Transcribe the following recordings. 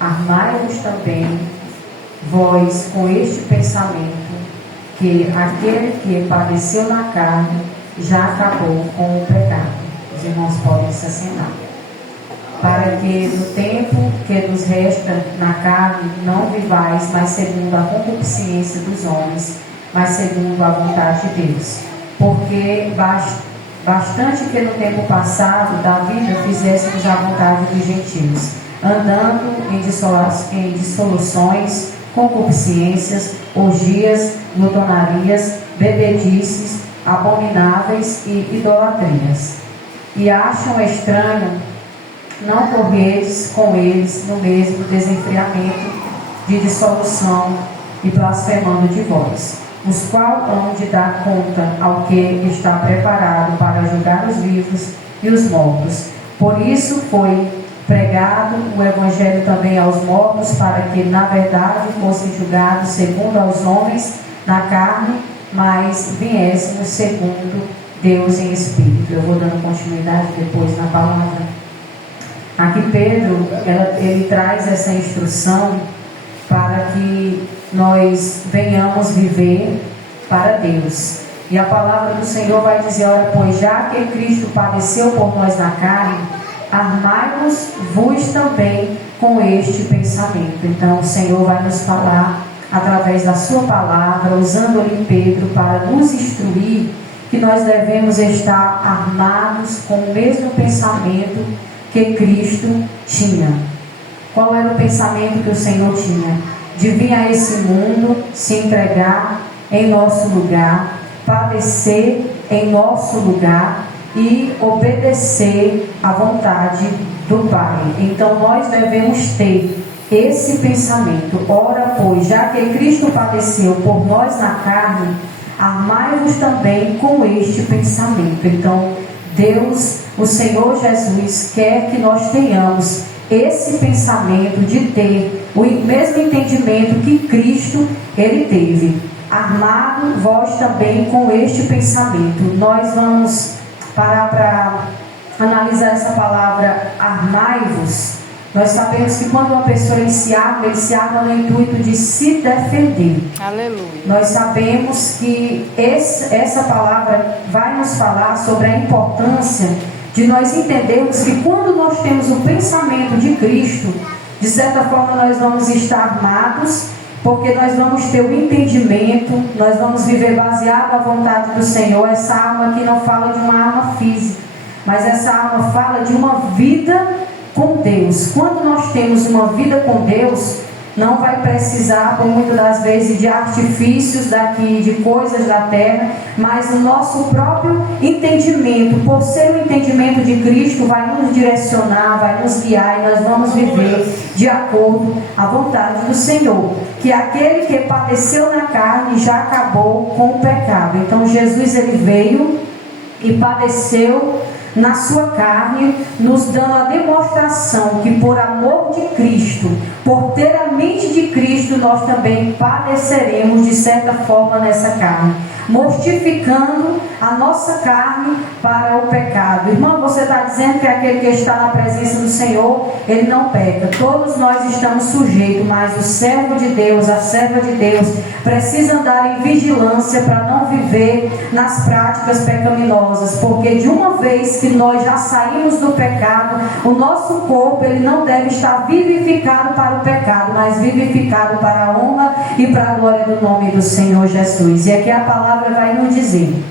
armai-vos também vós com este pensamento, que aquele que padeceu na carne já acabou com o pecado. Os irmãos podem se assentar. Para que no tempo que nos resta na carne não vivais mais segundo a concupiscência dos homens, mas segundo a vontade de Deus. Porque bastante que no tempo passado da vida fizéssemos a vontade dos gentios, andando em dissoluções, concupiscências, orgias, glutonarias, bebedices, abomináveis e idolatrias. E acham estranho não correres com eles no mesmo desenfreamento de dissolução e blasfemando de vós, os qual hão de dar conta ao que está preparado para julgar os vivos e os mortos. Por isso foi pregado o Evangelho também aos mortos, para que na verdade fossem julgados segundo aos homens na carne, mas viéssemos segundo Deus em Espírito. Eu vou dando continuidade depois na palavra. Aqui Pedro, ele traz essa instrução para que nós venhamos viver para Deus. E a palavra do Senhor vai dizer: ora, pois já que Cristo padeceu por nós na carne, armai-vos também com este pensamento. Então o Senhor vai nos falar através da sua palavra, usando ali Pedro para nos instruir que nós devemos estar armados com o mesmo pensamento que Cristo tinha. Qual era o pensamento que o Senhor tinha? De vir a esse mundo, se entregar em nosso lugar, padecer em nosso lugar e obedecer à vontade do Pai. Então nós devemos ter esse pensamento. Ora, pois, já que Cristo padeceu por nós na carne, armai-vos também com este pensamento. Então Deus, o Senhor Jesus, quer que nós tenhamos esse pensamento de ter o mesmo entendimento que Cristo ele teve. Armado vós também com este pensamento. Nós vamos parar para analisar essa palavra armai-vos. Nós sabemos que quando uma pessoa ele se arma no intuito de se defender. Aleluia. Nós sabemos que essa palavra vai nos falar sobre a importância de nós entendermos que quando nós temos o pensamento de Cristo, de certa forma nós vamos estar armados, porque nós vamos ter o entendimento, nós vamos viver baseado na vontade do Senhor. Essa arma aqui não fala de uma arma física, mas essa arma fala de uma vida com Deus. Quando nós temos uma vida com Deus, não vai precisar, por muitas das vezes, de artifícios daqui, de coisas da terra, mas o nosso próprio entendimento, por ser o entendimento de Cristo, vai nos direcionar, vai nos guiar, e nós vamos viver de acordo à vontade do Senhor. Que aquele que padeceu na carne já acabou com o pecado. Então Jesus ele veio e padeceu na sua carne, nos dando a demonstração que por amor de Cristo, por ter a mente de Cristo, nós também padeceremos de certa forma nessa carne, mortificando a nossa carne para o pecado. Irmão, você está dizendo que aquele que está na presença do Senhor, ele não peca. Todos nós estamos sujeitos, mas o servo de Deus, a serva de Deus, precisa andar em vigilância para não viver nas práticas pecaminosas, porque de uma vez que nós já saímos do pecado, o nosso corpo ele não deve estar vivificado para o pecado, mas vivificado para a honra e para a glória do nome do Senhor Jesus. E aqui a palavra vai nos dizer: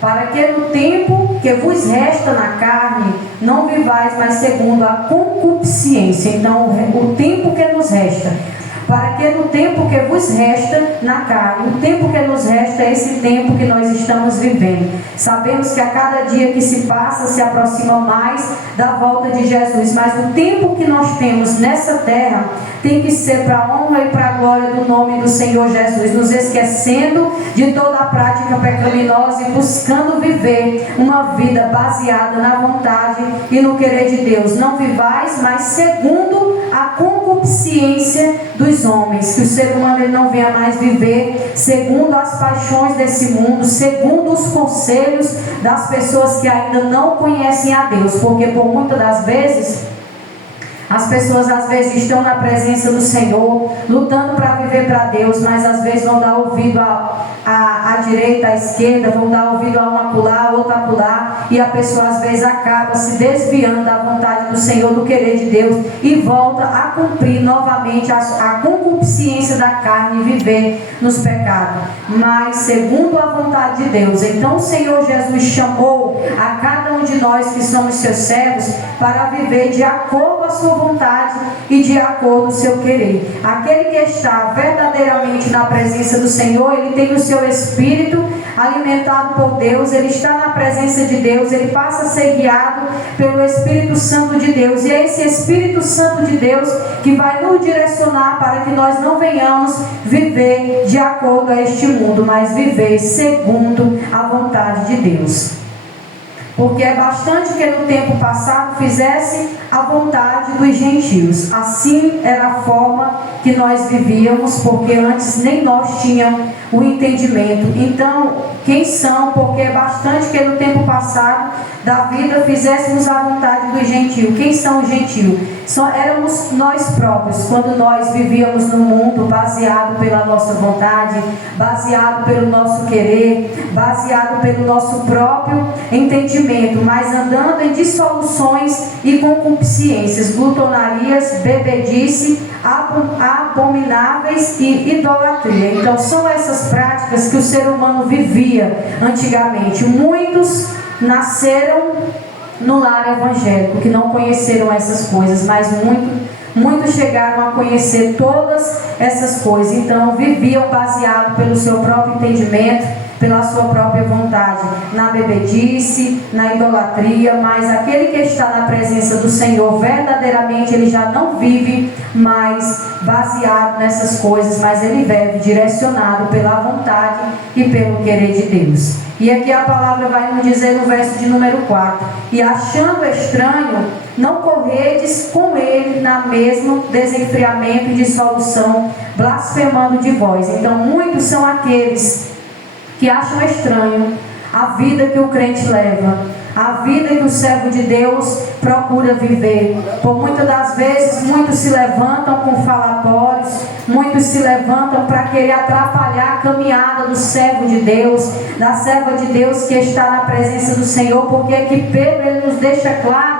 para que no tempo que vos resta na carne, não vivais mais segundo a concupiscência. Então, o tempo que nos resta, para que no tempo que vos resta na carne, o tempo que nos resta é esse tempo que nós estamos vivendo. Sabemos que a cada dia que se passa, se aproxima mais da volta de Jesus, mas o tempo que nós temos nessa terra tem que ser para a honra e para a glória do nome do Senhor Jesus, nos esquecendo de toda a prática pecaminosa e buscando viver uma vida baseada na vontade e no querer de Deus. Não vivais mais segundo a concupiscência dos homens, que o ser humano ele não venha mais viver segundo as paixões desse mundo, segundo os conselhos das pessoas que ainda não conhecem a Deus, porque por muitas das vezes As pessoas às vezes estão na presença do Senhor, lutando para viver para Deus, mas às vezes vão dar ouvido à direita, à esquerda, vão dar ouvido a uma acolá, outra acolá, e a pessoa às vezes acaba se desviando da vontade do Senhor, do querer de Deus, e volta a cumprir novamente a concupiscência da carne e viver nos pecados, mas segundo a vontade de Deus. Então o Senhor Jesus chamou a cada um de nós que somos seus servos para viver de acordo com a sua vontade e de acordo com o seu querer. Aquele que está verdadeiramente na presença do Senhor, ele tem o seu espírito alimentado por Deus, ele está na presença de Deus, ele passa a ser guiado pelo Espírito Santo de Deus, e é esse Espírito Santo de Deus que vai nos direcionar para que nós não venhamos viver de acordo a este mundo, mas viver segundo a vontade de Deus. Porque é bastante que no tempo passado fizesse a vontade dos gentios. Assim era a forma que nós vivíamos, porque antes nem nós tínhamos o entendimento. Então, quem são? Porque é bastante que no tempo passado da vida fizéssemos a vontade dos gentios. Quem são os gentios? Só éramos nós próprios, quando nós vivíamos no mundo baseado pela nossa vontade, baseado pelo nosso querer, baseado pelo nosso próprio entendimento, mas andando em dissoluções e concupiscências, glutonarias, bebedice, abomináveis e idolatria. Então são essas práticas que o ser humano vivia antigamente. Muitos nasceram no lar evangélico, que não conheceram essas coisas, mas muitos chegaram a conhecer todas essas coisas. Então viviam baseado pelo seu próprio entendimento, pela sua própria vontade, na bebedice, na idolatria. Mas aquele que está na presença do Senhor, verdadeiramente ele já não vive mais baseado nessas coisas, mas ele vive direcionado pela vontade e pelo querer de Deus. E aqui a palavra vai nos dizer no verso de número 4: e achando estranho, não corredes com ele na mesmo desenfreamento e dissolução, blasfemando de vós. Então muitos são aqueles que acham estranho a vida que o crente leva, a vida que o servo de Deus procura viver. Por muitas das vezes, muitos se levantam com falatórios, muitos se levantam para querer atrapalhar a caminhada do servo de Deus, da serva de Deus que está na presença do Senhor, porque aqui Pedro ele nos deixa claro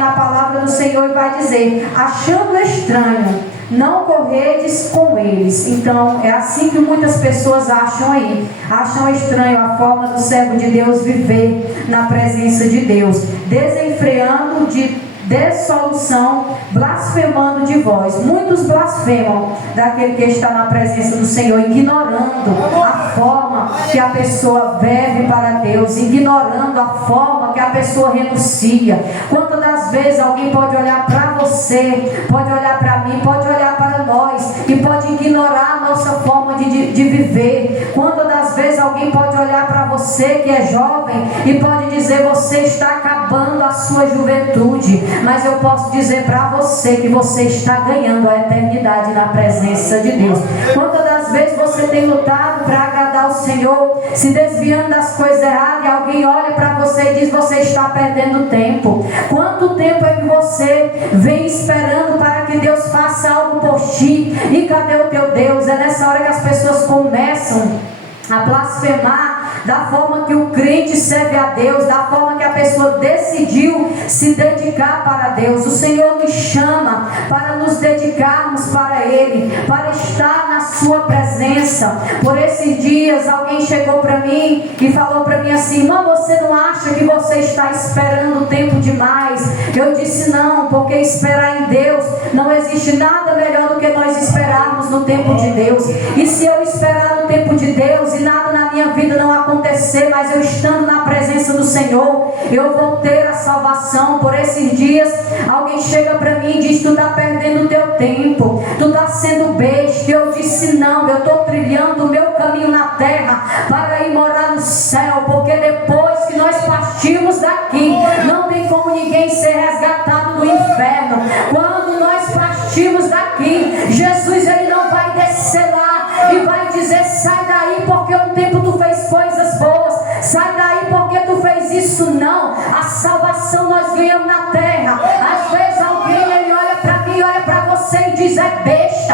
na palavra do Senhor, e vai dizer: achando estranho, não corredes com eles. Então é assim que muitas pessoas acham aí, acham estranho a forma do servo de Deus viver na presença de Deus, desenfreando de dissolução, blasfemando de vós. Muitos blasfemam daquele que está na presença do Senhor, ignorando a forma que a pessoa vive para Deus, ignorando a forma que a pessoa renuncia. Quantas das vezes alguém pode olhar para você, pode olhar para mim, pode olhar para nós e pode ignorar a nossa forma de viver. Quantas das vezes alguém pode olhar para você que é jovem e pode dizer: você está acabando a sua juventude. Mas eu posso dizer para você que você está ganhando a eternidade na presença de Deus. Quantas das vezes você tem lutado para agradar o Senhor, se desviando das coisas erradas, e alguém olha para você e diz: você está perdendo tempo. Quanto tempo é que você vem esperando para que Deus faça algo por ti? E cadê o teu Deus? É nessa hora que as pessoas começam a blasfemar da forma que o crente serve a Deus, da forma que a pessoa decidiu se dedicar para Deus. O Senhor nos chama para nos dedicarmos para Ele, para estar na sua presença. Por esses dias alguém chegou para mim e falou para mim assim: irmão, você não acha que você está esperando tempo demais? Eu disse: não, porque esperar em Deus, não existe nada melhor do que nós esperarmos no tempo de Deus. E se eu esperar no tempo de Deus e nada na minha vida não acontecer, mas eu estando na presença do Senhor, eu vou ter a salvação. Por esses dias alguém chega para mim e diz: tu está perdendo o teu tempo, tu está sendo besta. Eu disse: não, eu estou trilhando o meu caminho na terra para ir morar no céu, porque depois que nós partimos daqui, não tem como ninguém ser resgatado do inferno. Quando nós partimos daqui, Jesus ele não vai descer lá e vai dizer: sai daí porque um tempo tu fez coisas boas, sai daí porque tu fez isso. Não, a salvação nós ganhamos na terra. Às vezes alguém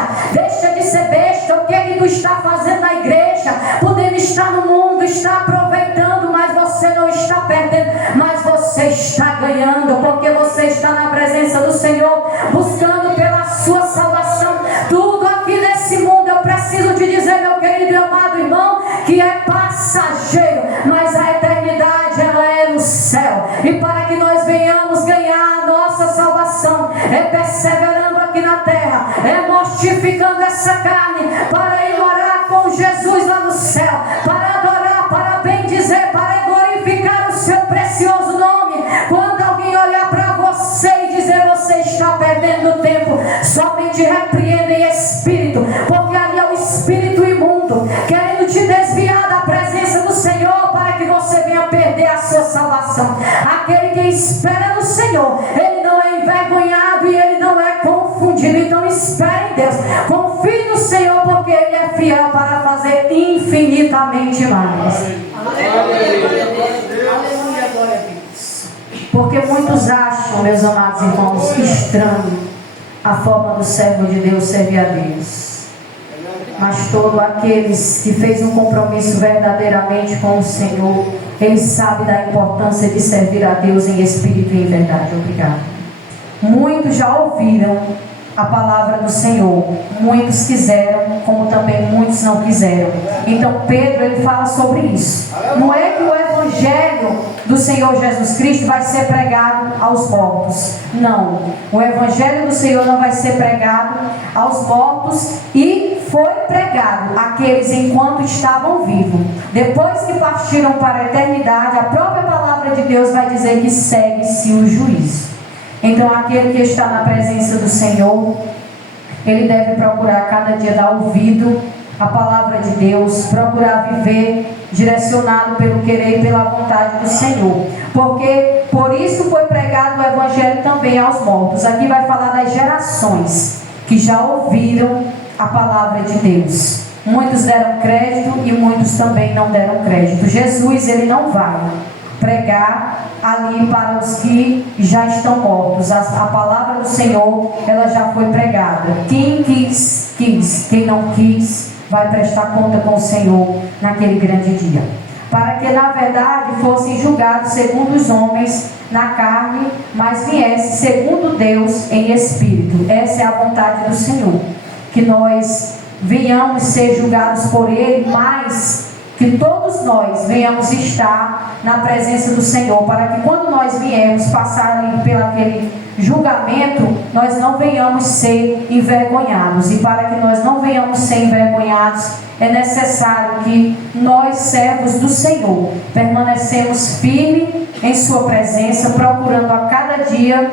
besta. Deixa de ser besta. O que é que tu está fazendo na igreja? Podendo estar no mundo, está aproveitando, mas você não está perdendo, mas você está ganhando, porque você está na presença do Senhor, buscando pela sua salvação. Tudo aqui nesse mundo, eu preciso te dizer, meu querido e amado irmão, que é passageiro, mas a eternidade ela é no céu. E para que nós venhamos ganhar a nossa salvação, é perseverando aqui na terra, é mortificando essa carne, para ir morar com Jesus lá no céu, para adorar, para bendizer, para glorificar o seu precioso nome. Quando alguém olhar para você e dizer você está perdendo tempo, somente repreenda em espírito, porque ali é o espírito imundo querendo te desviar da presença do Senhor, para que você venha perder a sua salvação. Aquele que espera no Senhor, ele não é envergonhado e ele não é confundido. Então espere em Deus, confie no Senhor, porque ele é fiel para fazer infinitamente mais. Porque muitos acham, meus amados irmãos, estranho a forma do servo de Deus servir a Deus. Mas todo aqueles que fez um compromisso verdadeiramente com o Senhor, ele sabe da importância de servir a Deus em espírito e em verdade. Obrigado. Muitos já ouviram a palavra do Senhor, muitos quiseram, como também muitos não quiseram. Então Pedro, ele fala sobre isso. Não é que o evangelho do Senhor Jesus Cristo vai ser pregado aos mortos. Não, o evangelho do Senhor não vai ser pregado aos mortos, e foi pregado àqueles enquanto estavam vivos. Depois que partiram para a eternidade, a própria palavra de Deus vai dizer que segue-se o juízo. Então aquele que está na presença do Senhor, ele deve procurar cada dia dar ouvido à palavra de Deus, procurar viver direcionado pelo querer e pela vontade do Senhor, porque por isso foi pregado o evangelho também aos mortos. Aqui vai falar das gerações que já ouviram a palavra de Deus. Muitos deram crédito e muitos também não deram crédito. Jesus, ele não vai pregar ali para os que já estão mortos. A palavra do Senhor, ela já foi pregada. Quem quis, quis. Quem não quis, vai prestar conta com o Senhor naquele grande dia. Para que na verdade fossem julgados segundo os homens na carne, mas viesse segundo Deus em espírito. Essa é a vontade do Senhor, que nós venhamos ser julgados por Ele, mas que todos nós venhamos estar na presença do Senhor, para que quando nós viemos passar ali pelo aquele julgamento, nós não venhamos ser envergonhados. E para que nós não venhamos ser envergonhados, é necessário que nós, servos do Senhor, permanecemos firmes em sua presença, procurando a cada dia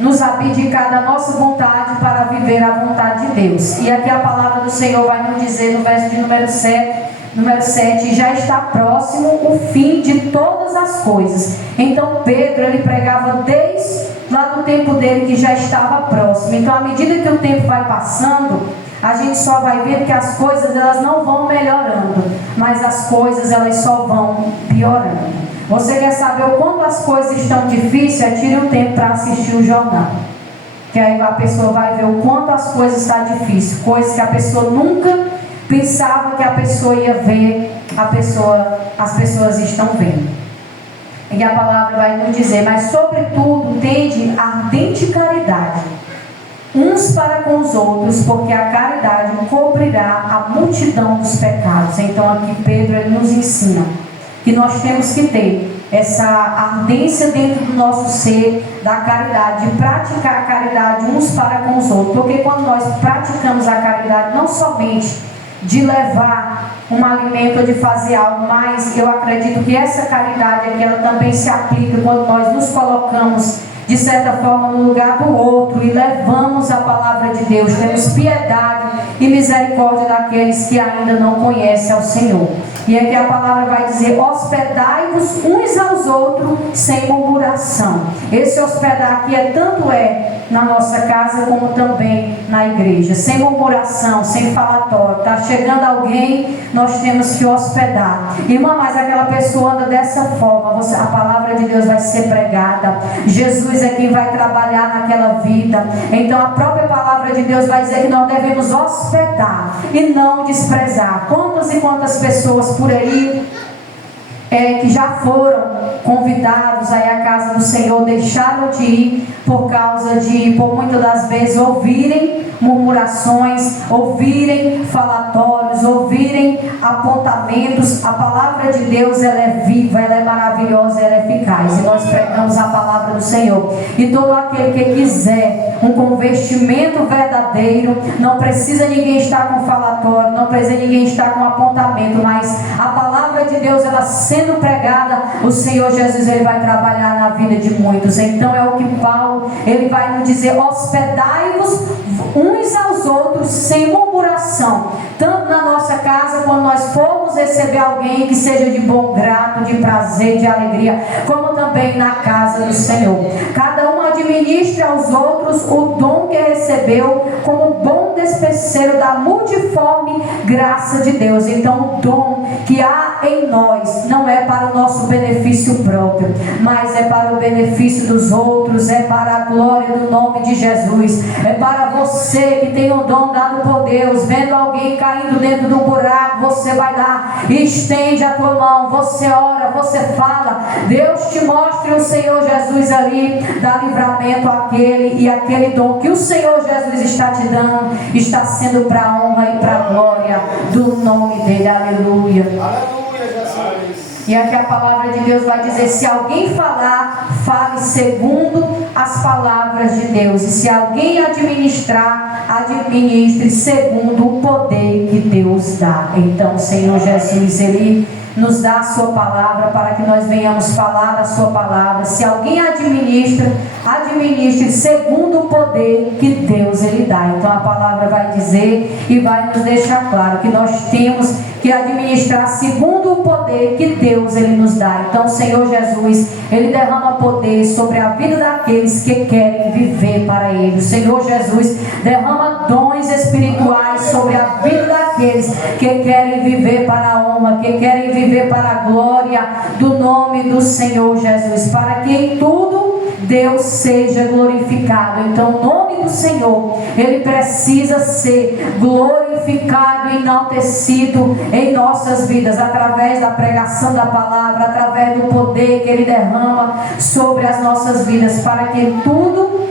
nos abdicar da nossa vontade para viver a vontade de Deus. E aqui a palavra do Senhor vai nos dizer no verso de número 7, já está próximo o fim de todas as coisas. Então Pedro, ele pregava desde lá do tempo dele que já estava próximo. Então à medida que o tempo vai passando, a gente só vai ver que as coisas elas não vão melhorando, mas as coisas elas só vão piorando. Você quer saber o quanto as coisas estão difíceis? Tire um tempo para assistir o jornal, que aí a pessoa vai ver o quanto as coisas estão difíceis, coisas que a pessoa nunca pensava que a pessoa ia ver, as pessoas estão vendo. E a palavra vai nos dizer: mas sobretudo tende ardente caridade uns para com os outros, porque a caridade cobrirá a multidão dos pecados. Então aqui Pedro, ele nos ensina que nós temos que ter essa ardência dentro do nosso ser, da caridade, de praticar a caridade uns para com os outros. Porque quando nós praticamos a caridade, não somente de levar um alimento ou de fazer algo, mas eu acredito que essa caridade aqui, ela também se aplica quando nós nos colocamos de certa forma no lugar do outro e levamos a palavra de Deus, temos piedade e misericórdia daqueles que ainda não conhecem ao Senhor. E aqui a palavra vai dizer: hospedai-vos uns aos outros sem murmuração. Esse hospedar aqui tanto na nossa casa como também na igreja, sem murmuração, sem falatório. Está chegando alguém, nós temos que hospedar. Irmã, mas aquela pessoa anda dessa forma, a palavra de Deus vai ser pregada, Jesus é quem vai trabalhar naquela vida. Então a própria palavra palavra de Deus vai dizer que nós devemos hospedar e não desprezar. Quantas e quantas pessoas por aí que já foram convidados aí à casa do Senhor, deixaram de ir por causa de, por muitas das vezes, ouvirem murmurações, ouvirem falatórios, ouvirem apontamentos. A palavra de Deus, ela é viva, ela é maravilhosa, ela é eficaz, e nós pregamos a palavra do Senhor. E todo aquele que quiser um convertimento verdadeiro, não precisa ninguém estar com falatório, não precisa ninguém estar com apontamento, mas a palavra de Deus, ela sendo pregada, o Senhor Jesus, ele vai trabalhar na vida de muitos. Então é o que Paulo, ele vai nos dizer: hospedai-vos uns aos outros sem murmuração, tanto na nossa casa, quando nós formos receber alguém, que seja de bom grado, de prazer, de alegria, como também na casa do Senhor. Cada um administra aos outros o dom que recebeu, como bom despenseiro da multiforme graça de Deus. Então o dom que há em nós não é para o nosso benefício próprio, mas é para o benefício dos outros, é para a glória do nome de Jesus, é para você que tem um dom dado por Deus. Vendo alguém caindo dentro do buraco, você vai lá e estende a tua mão, você ora, você fala, Deus te mostre o Senhor Jesus ali, dá livramento àquele, e aquele dom que o Senhor Jesus está te dando, está sendo para a honra e para a glória do nome dele. Aleluia. E aqui a palavra de Deus vai dizer: se alguém falar, fale segundo as palavras de Deus, e se alguém administrar, administre segundo o poder que Deus dá. Então o Senhor Jesus, ele nos dá a sua palavra para que nós venhamos falar da sua palavra. Se alguém administra, administre segundo o poder que Deus ele dá. Então a palavra vai dizer e vai nos deixar claro que nós temos que administrar segundo o poder que Deus ele nos dá. Então o Senhor Jesus, ele derrama poder sobre a vida daqueles que querem viver para ele. O Senhor Jesus derrama dons espirituais sobre a vida daqueles que querem viver para a honra, que querem viver para a glória do nome do Senhor Jesus, para que em tudo Deus seja glorificado. Então o nome do Senhor, ele precisa ser glorificado e enaltecido em nossas vidas, através da pregação da palavra, através do poder que ele derrama sobre as nossas vidas, para que tudo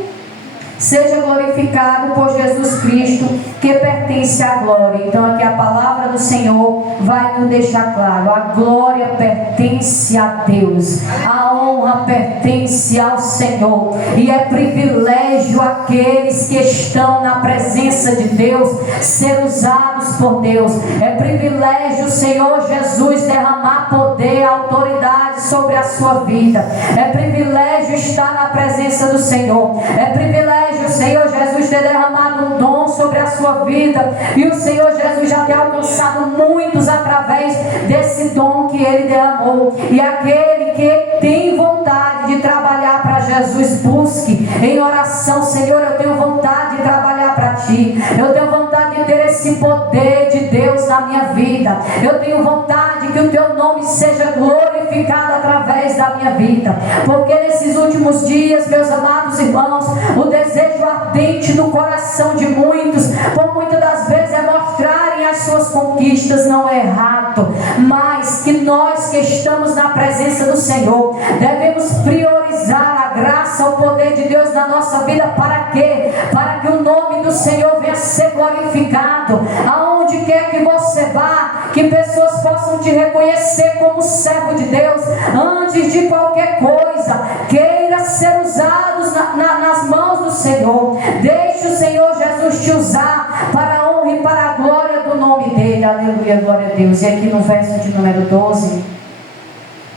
seja glorificado por Jesus Cristo, que pertence à glória. Então aqui a palavra do Senhor vai nos deixar claro: a glória pertence a Deus, a honra pertence ao Senhor, e é privilégio aqueles que estão na presença de Deus ser usados por Deus. É privilégio o Senhor Jesus derramar poder, autoridade sobre a sua vida. É privilégio estar na presença do Senhor. É privilégio o Senhor Jesus ter derramado um dom sobre a sua vida, e o Senhor Jesus já tem alcançado muitos através desse dom que ele derramou. E aquele que tem vontade de trabalhar para Jesus, busque em oração: Senhor, eu tenho vontade de trabalhar para ti, eu tenho vontade de ter esse poder de Deus na minha vida, eu tenho vontade que o teu nome seja glorificado através da minha vida. Porque nesses últimos dias, meus amados irmãos, o desejo ardente do coração de muitos, por muitas das vezes, é mostrarem as suas conquistas. Não é errado, mas que nós que estamos na presença do Senhor devemos priorizar a graça, o poder de Deus na nossa vida. Para quê? Para que o nome do Senhor venha ser glorificado aonde quer que você vá, que pessoas possam te reconhecer como servo de Deus. Antes de qualquer coisa, queira ser usado nas mãos do Senhor. Deixe o Senhor Jesus te usar para a honra e para a glória do nome dele. Aleluia, glória a Deus. E aqui no verso de número 12,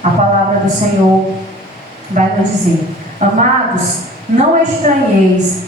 a palavra do Senhor vai nos dizer: amados, não estranheis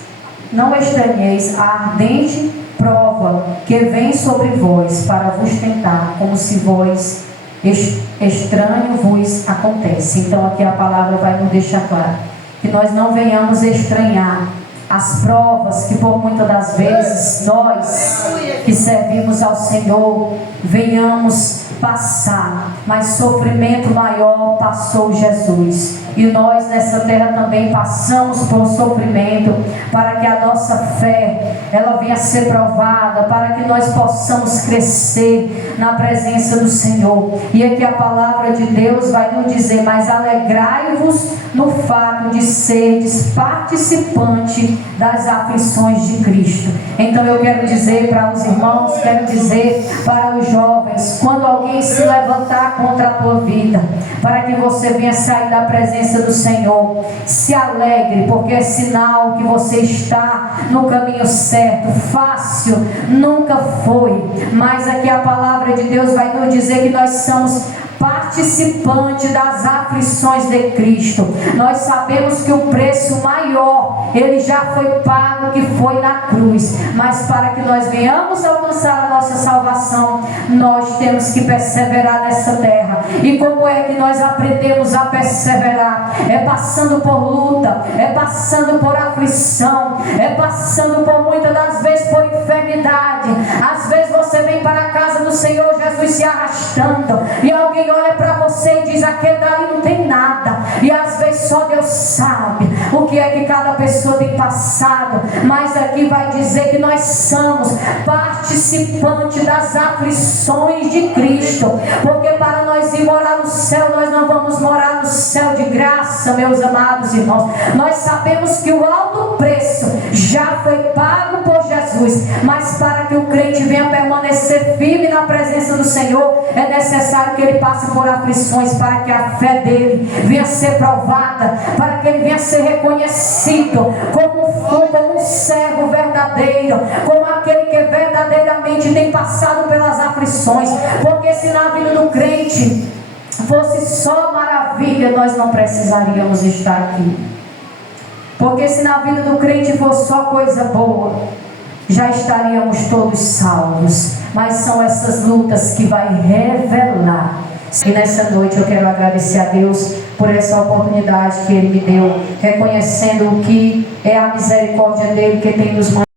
a ardente prova que vem sobre vós para vos tentar, como se vós estranho vos acontece. Então aqui a palavra vai nos deixar claro que nós não venhamos estranhar as provas que por muitas das vezes nós que servimos ao Senhor venhamos passar, mas sofrimento maior passou Jesus, e nós nessa terra também passamos por sofrimento, para que a nossa fé ela venha a ser provada, para que nós possamos crescer na presença do Senhor. E aqui a palavra de Deus vai nos dizer: mas alegrai-vos no fato de seres participante das aflições de Cristo. Então eu quero dizer para os irmãos, quero dizer para os jovens, quando alguém se levantar contra a tua vida, para que você venha sair da presença do Senhor, se alegre, porque é sinal que você está no caminho certo. Fácil nunca foi, mas aqui a palavra de Deus vai nos dizer que nós somos participante das aflições de Cristo. Nós sabemos que o preço maior ele já foi pago, que foi na cruz, mas para que nós venhamos alcançar a nossa salvação, nós temos que perseverar nessa terra. E como é que nós aprendemos a perseverar? É passando por luta, é passando por aflição, é passando por muitas das vezes por enfermidade. Às vezes você vem para a casa do Senhor Jesus se arrastando, e alguém olha para você e diz: aquele dali não tem nada. E às vezes só Deus sabe o que é que cada pessoa tem passado, mas aqui vai dizer que nós somos participantes das aflições de Cristo, porque para nós ir morar no céu, nós não vamos morar no céu de graça, meus amados irmãos. Nós sabemos que o alto preço já foi pago por Jesus, mas para que o crente venha permanecer firme na presença do Senhor, é necessário que ele passe por aflições, para que a fé dele venha a ser provada, para que ele venha a ser reconhecido como um servo verdadeiro, como aquele que verdadeiramente tem passado pelas aflições. Porque se na vida do crente fosse só maravilha, nós não precisaríamos estar aqui. Porque se na vida do crente fosse só coisa boa, já estaríamos todos salvos. Mas são essas lutas que vai revelar. E nessa noite eu quero agradecer a Deus por essa oportunidade que Ele me deu, reconhecendo o que é a misericórdia dEle que tem nos